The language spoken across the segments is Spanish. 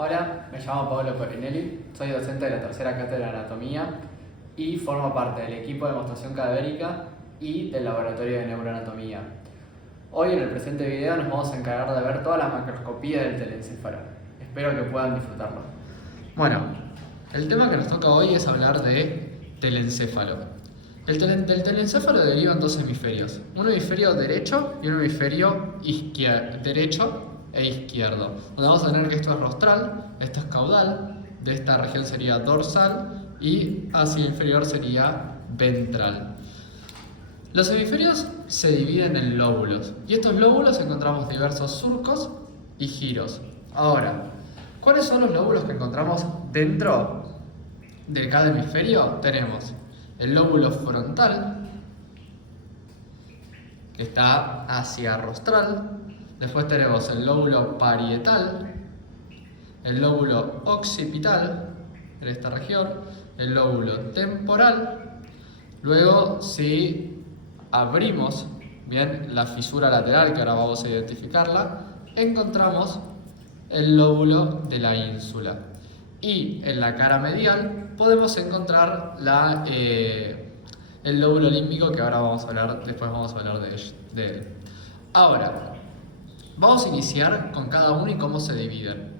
Hola, me llamo Pablo Corinelli, soy docente de la tercera cátedra de anatomía y formo parte del equipo de demostración cadavérica y del laboratorio de neuroanatomía. Hoy en el presente video nos vamos a encargar de ver toda la macroscopía del telencéfalo. Espero que puedan disfrutarlo. Bueno, el tema que nos toca hoy es hablar de telencéfalo. Del telencéfalo derivan dos hemisferios, un hemisferio derecho y un hemisferio derecho e izquierdo. Donde vamos a tener que esto es rostral, esto es caudal, de esta región sería dorsal y hacia el inferior sería ventral. Los hemisferios se dividen en lóbulos y estos lóbulos encontramos diversos surcos y giros. Ahora, ¿cuáles son los lóbulos que encontramos dentro de cada hemisferio? Tenemos el lóbulo frontal, que está hacia rostral. Después tenemos el lóbulo parietal, el lóbulo occipital, en esta región, el lóbulo temporal. Luego, si abrimos bien la fisura lateral, que ahora vamos a identificarla, encontramos el lóbulo de la ínsula. Y en la cara medial podemos encontrar el lóbulo límbico, que ahora después vamos a hablar de él. Ahora, vamos a iniciar con cada uno y cómo se dividen.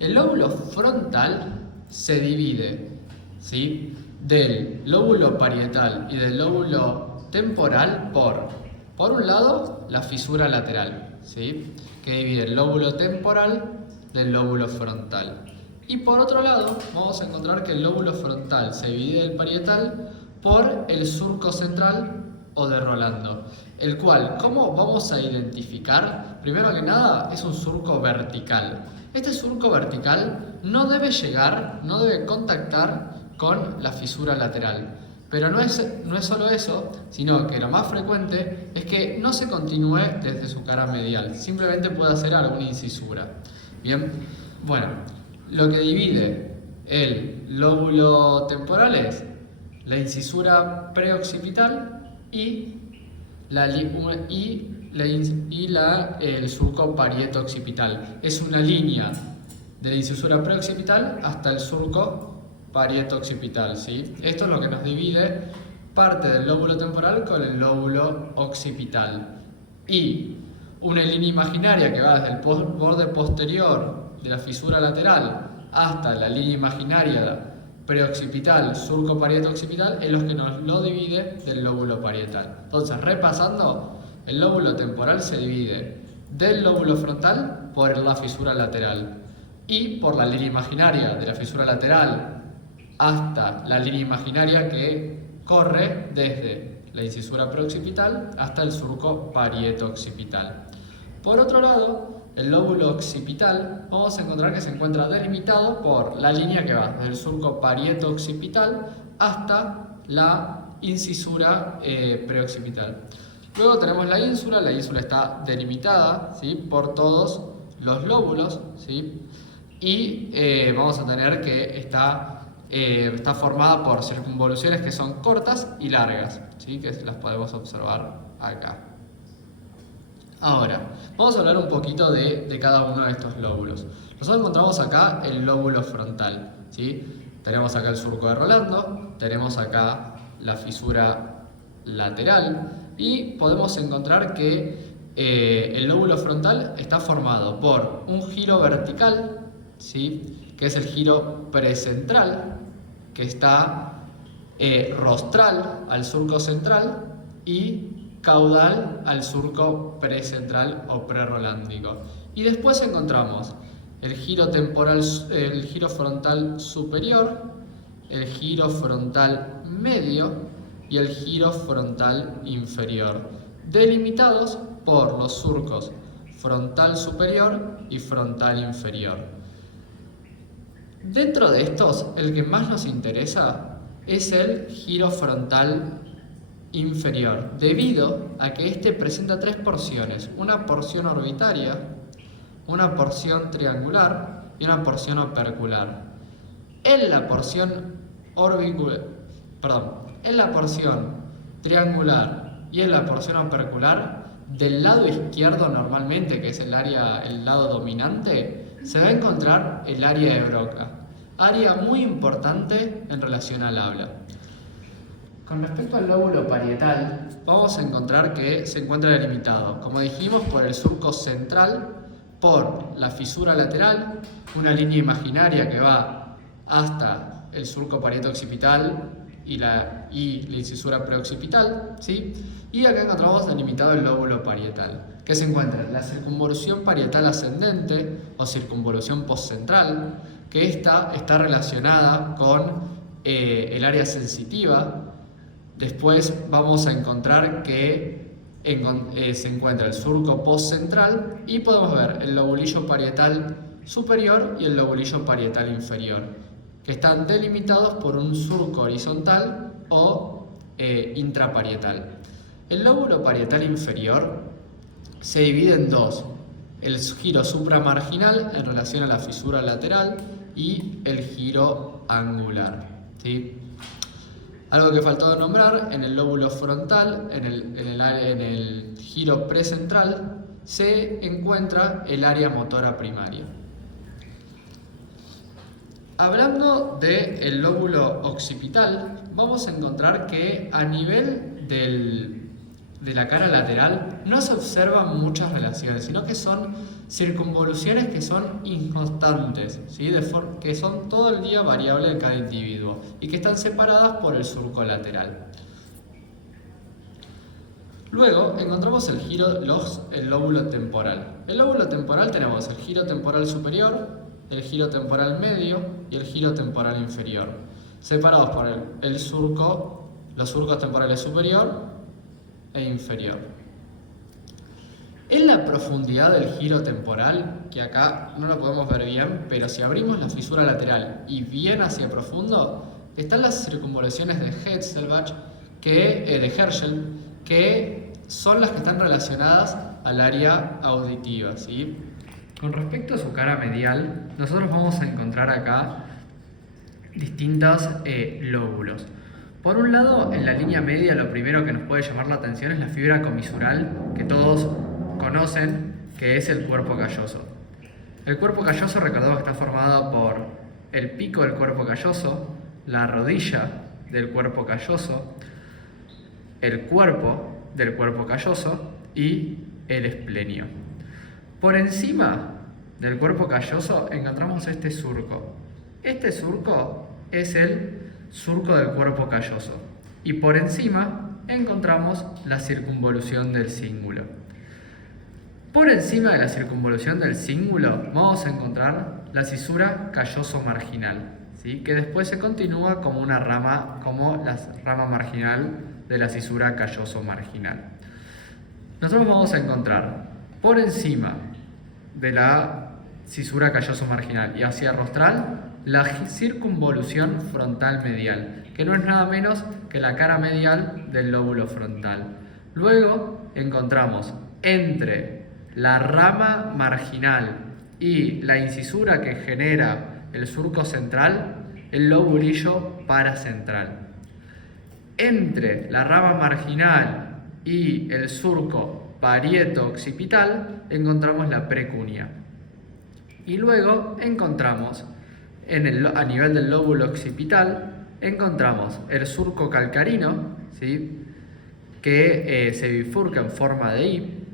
El lóbulo frontal se divide, ¿sí?, del lóbulo parietal y del lóbulo temporal por un lado, la fisura lateral, ¿sí?, que divide el lóbulo temporal del lóbulo frontal. Y por otro lado, vamos a encontrar que el lóbulo frontal se divide del parietal por el surco central o de Rolando, el cual, ¿cómo vamos a identificar? Primero que nada, es un surco vertical. Este surco vertical no debe contactar con la fisura lateral. Pero no es solo eso, sino que lo más frecuente es que no se continúe desde su cara medial, simplemente puede hacer alguna incisura. Bien, bueno, lo que divide el lóbulo temporal es la incisura preoccipital y el surco parieto-occipital. Es una línea de la incisura preoccipital hasta el surco parieto-occipital, ¿sí? Esto es lo que nos divide parte del lóbulo temporal con el lóbulo occipital. Y una línea imaginaria que va desde el borde posterior de la fisura lateral hasta la línea imaginaria preoccipital, surco parieto-occipital, es lo que nos lo divide del lóbulo parietal. Entonces, repasando, el lóbulo temporal se divide del lóbulo frontal por la fisura lateral y por la línea imaginaria de la fisura lateral hasta la línea imaginaria que corre desde la incisura preoccipital hasta el surco parieto-occipital. Por otro lado, el lóbulo occipital vamos a encontrar que se encuentra delimitado por la línea que va desde el surco parieto-occipital hasta la incisura preoccipital. Luego tenemos la ínsula está delimitada, ¿sí?, por todos los lóbulos, ¿sí?, y vamos a tener que está formada por circunvoluciones que son cortas y largas, ¿sí?, que las podemos observar acá. Ahora, vamos a hablar un poquito de cada uno de estos lóbulos. Nosotros encontramos acá el lóbulo frontal, ¿sí? Tenemos acá el surco de Rolando, tenemos acá la fisura lateral y podemos encontrar que el lóbulo frontal está formado por un giro vertical, ¿sí?, que es el giro precentral, que está rostral al surco central y caudal al surco precentral o prerolándico. Y después encontramos el giro temporal, el giro frontal superior, el giro frontal medio y el giro frontal inferior, delimitados por los surcos frontal superior y frontal inferior. Dentro de estos, el que más nos interesa es el giro frontal inferior, debido a que este presenta tres porciones: una porción orbitaria, una porción triangular y una porción opercular. En la porción triangular y en la porción opercular, del lado izquierdo normalmente, que es el lado dominante, se va a encontrar el área de Broca, área muy importante en relación al habla. Con respecto al lóbulo parietal, vamos a encontrar que se encuentra delimitado, como dijimos, por el surco central, por la fisura lateral, una línea imaginaria que va hasta el surco parieto-occipital y la incisura preoccipital, ¿sí? Y acá encontramos delimitado el lóbulo parietal, que se encuentra la circunvolución parietal ascendente o circunvolución postcentral, que esta está relacionada con el área sensitiva. Después vamos a encontrar que se encuentra el surco postcentral y podemos ver el lobulillo parietal superior y el lobulillo parietal inferior, que están delimitados por un surco horizontal o intraparietal. El lóbulo parietal inferior se divide en dos: el giro supramarginal en relación a la fisura lateral y el giro angular, ¿sí? Algo que faltó de nombrar, en el lóbulo frontal, en el giro precentral, se encuentra el área motora primaria. Hablando del lóbulo occipital, vamos a encontrar que a nivel de la cara lateral no se observan muchas relaciones, sino que son circunvoluciones que son inconstantes, ¿sí? Que son todo el día variables en cada individuo y que están separadas por el surco lateral. Luego encontramos el lóbulo temporal. El lóbulo temporal tenemos el giro temporal superior, el giro temporal medio y el giro temporal inferior, separados por los surcos temporales superior e inferior. En la profundidad del giro temporal, que acá no lo podemos ver bien, pero si abrimos la fisura lateral y bien hacia profundo, están las circunvoluciones de Herschel, que son las que están relacionadas al área auditiva, ¿sí? Con respecto a su cara medial, nosotros vamos a encontrar acá distintos lóbulos. Por un lado, en la línea media, lo primero que nos puede llamar la atención es la fibra comisural, que todos conocen, que es el cuerpo calloso. El cuerpo calloso, recordemos que está formado por el pico del cuerpo calloso, la rodilla del cuerpo calloso, el cuerpo del cuerpo calloso y el esplenio. Por encima del cuerpo calloso encontramos este surco. Este surco es el surco del cuerpo calloso y por encima encontramos la circunvolución del cíngulo. Por encima de la circunvolución del cíngulo vamos a encontrar la cisura calloso marginal, ¿sí? Que después se continúa como la rama marginal de la cisura calloso marginal. Nosotros vamos a encontrar por encima de la cisura calloso marginal y hacia rostral la circunvolución frontal medial, que no es nada menos que la cara medial del lóbulo frontal. Luego encontramos entre la rama marginal y la incisura que genera el surco central el lobulillo paracentral. Entre la rama marginal y el surco parieto-occipital encontramos la precunia. Y luego encontramos a nivel del lóbulo occipital encontramos el surco calcarino, ¿sí? Que se bifurca en forma de Y,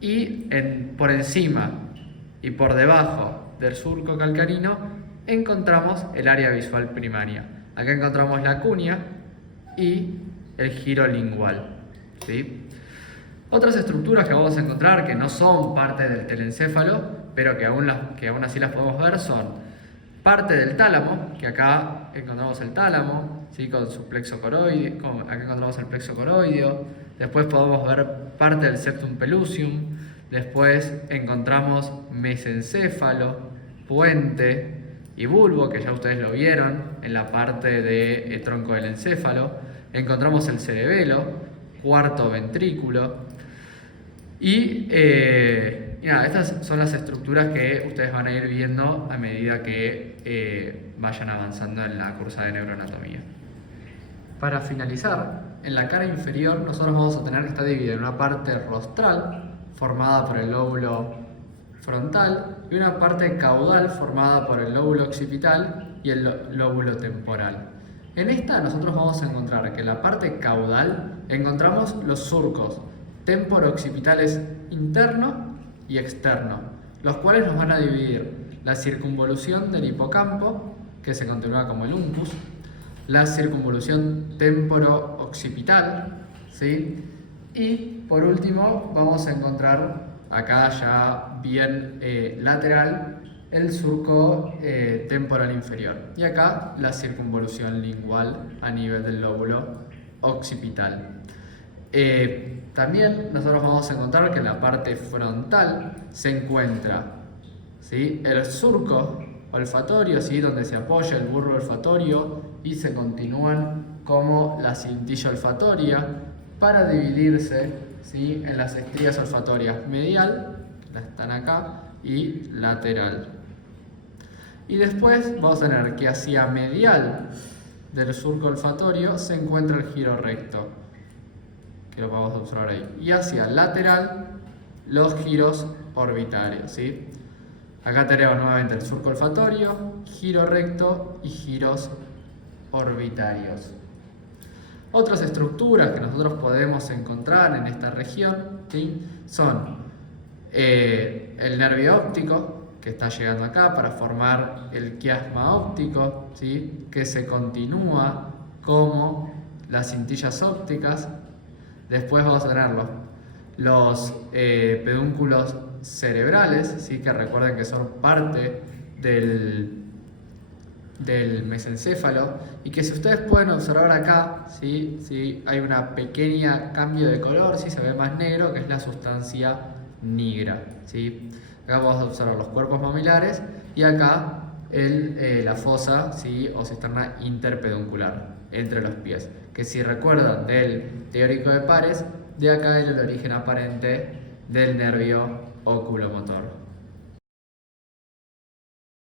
y por encima y por debajo del surco calcarino encontramos el área visual primaria. Acá encontramos la cuña y el giro lingual, ¿sí? Otras estructuras que vamos a encontrar que no son parte del telencéfalo, pero que aún así las podemos ver, son parte del tálamo, que acá encontramos el tálamo, ¿sí? Con su plexo coroideo, acá encontramos el plexo coroideo. Después podemos ver parte del septum pellucium. Después encontramos mesencéfalo, puente y bulbo, que ya ustedes lo vieron en la parte de tronco del encéfalo. Encontramos el cerebelo, cuarto ventrículo. Y nada, estas son las estructuras que ustedes van a ir viendo a medida que vayan avanzando en la cursa de neuroanatomía. Para finalizar, en la cara inferior nosotros vamos a tener que estar dividida en una parte rostral, formada por el lóbulo frontal y una parte caudal formada por el lóbulo occipital y el lóbulo temporal. En esta nosotros vamos a encontrar que en la parte caudal encontramos los surcos temporo-occipitales interno y externo, los cuales nos van a dividir la circunvolución del hipocampo, que se continúa como el uncus, la circunvolución temporo-occipital, ¿sí? Y por último vamos a encontrar acá ya bien lateral el surco temporal inferior y acá la circunvolución lingual a nivel del lóbulo occipital. También nosotros vamos a encontrar que en la parte frontal se encuentra, ¿sí?, el surco olfatorio, ¿sí?, donde se apoya el bulbo olfatorio y se continúan como la cintilla olfatoria para dividirse, ¿sí?, en las estrías olfatorias medial, que están acá, y lateral. Y después vamos a tener que hacia medial del surco olfatorio se encuentra el giro recto, que lo vamos a observar ahí, y hacia lateral los giros orbitarios, ¿sí? Acá tenemos nuevamente el surco olfatorio, giro recto y giros orbitarios. Otras estructuras que nosotros podemos encontrar en esta región, ¿sí?, son el nervio óptico, que está llegando acá para formar el quiasma óptico, ¿sí?, que se continúa como las cintillas ópticas. Después vamos a tener los pedúnculos cerebrales, ¿sí?, que recuerden que son parte del mesencéfalo y que si ustedes pueden observar acá, ¿sí? Hay una pequeña cambio de color, ¿sí?, se ve más negro, que es la sustancia nigra, ¿sí? Acá vamos a observar los cuerpos mamilares y acá la fosa, ¿sí?, o cisterna interpeduncular entre los pies, que si recuerdan del teórico de pares, de acá es el origen aparente del nervio oculomotor.